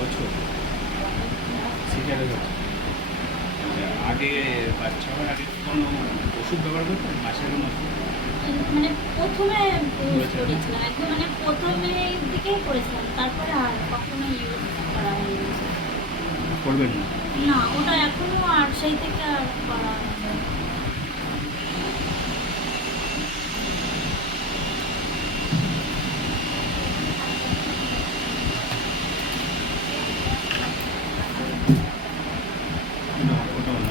বছর সিজারে হচ্ছে। আচ্ছা, আগে বাচ্চা হওয়ার আগে কোনো ওষুধ ব্যবহার করতেন মাসের ওষুধ? মানে প্রথমে ইউজ করেছেন? করেছিলাম, একদম মানে প্রথমের দিকেই করেছিলাম, তারপরে আর কখনো ইউজ করা হয়নি। করবেন না? না, ওটা এখনো আর সেই থেকে আর করা হয়নি। না, ওটা অন্য।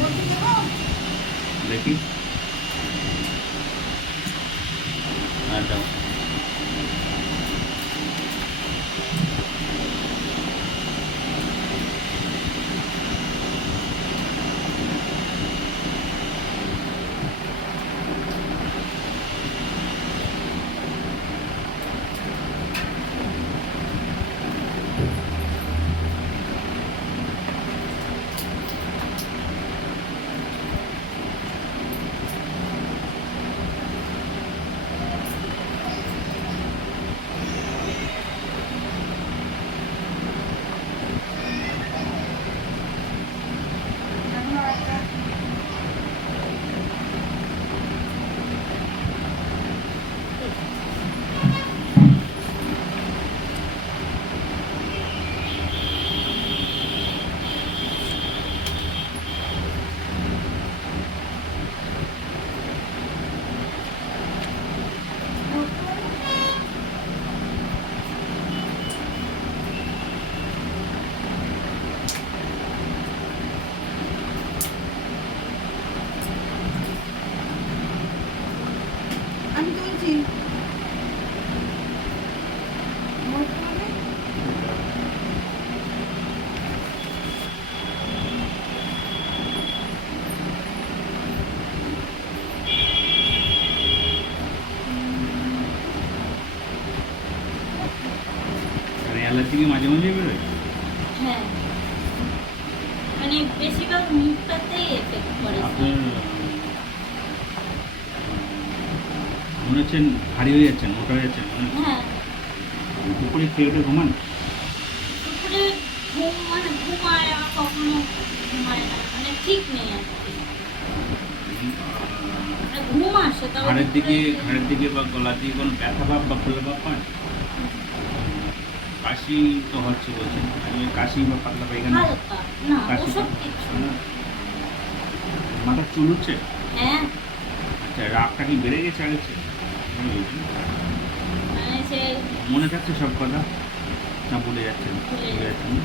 বলতে দেবো? দেখি। আর দাও। আমি তুলছি। মানে অ্যালার্জি কি মাঝে মাঝে বেরোয়? হ্যাঁ, মানে বেশিরভাগ মুখটাতেই এফেক্ট করে। আপনার মনে হচ্ছেন ভারী হয়ে যাচ্ছেন, মোটা হয়ে যাচ্ছেন মনে হচ্ছে। হ্যাঁ, দুপুরে খেয়ে উঠে ঘুমান? দুপুরে ঘুম মানে ঘুমায়, আবার কখনো ঘুমায় না, মানে ঠিক নেই আর কি। মানে ঘুম আসে, তবে ঘাড়ের দিকে বা গলার দিকে কোনো ব্যথা ভাব বা ফোলা ভাব পান? কাশি তো হচ্ছে বলছেন, কাশি বা পাতলা পায়খানা? হালকা না, কাশি ওসব কিছু না। মাথার চুল উঠছে? হ্যাঁ, আচ্ছা, রাগটা কি বেড়ে গেছে আগের চেয়ে? মানে সে মনে থাকছে সব কথা না ভুলে যাচ্ছেন? ভুলে ভুলে যাচ্ছে। যাচ্ছেন না?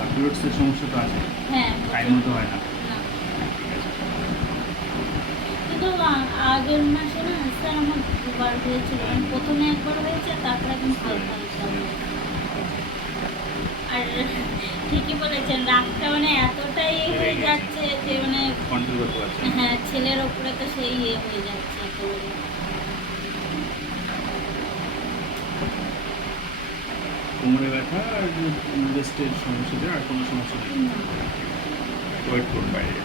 আর পিরিয়ডসের সমস্যা তো আছে, হ্যাঁ, টাইম মতো হয় না। না। ঠিক আছে। কিন্তু আগের মাসে না স্যার আমার দুবার হয়েছিল, মানে প্রথমে একবার হয়েছে, তারপরে এখন হালকা হালকা হয়েছে। আর ঠিকই বলেছেন, রাগটা মানে এতটাই হয়ে যাচ্ছে যে মানে কন্ট্রোল করতে পারছেন? হ্যাঁ, ছেলের ওপরে তো সেই হয়ে যাচ্ছে একেবারে। কোমরে ব্যথা আর রেস্টের সমস্যাতে আর কোনো সমস্যা নেই? না। ওয়েট করুন বাইরে।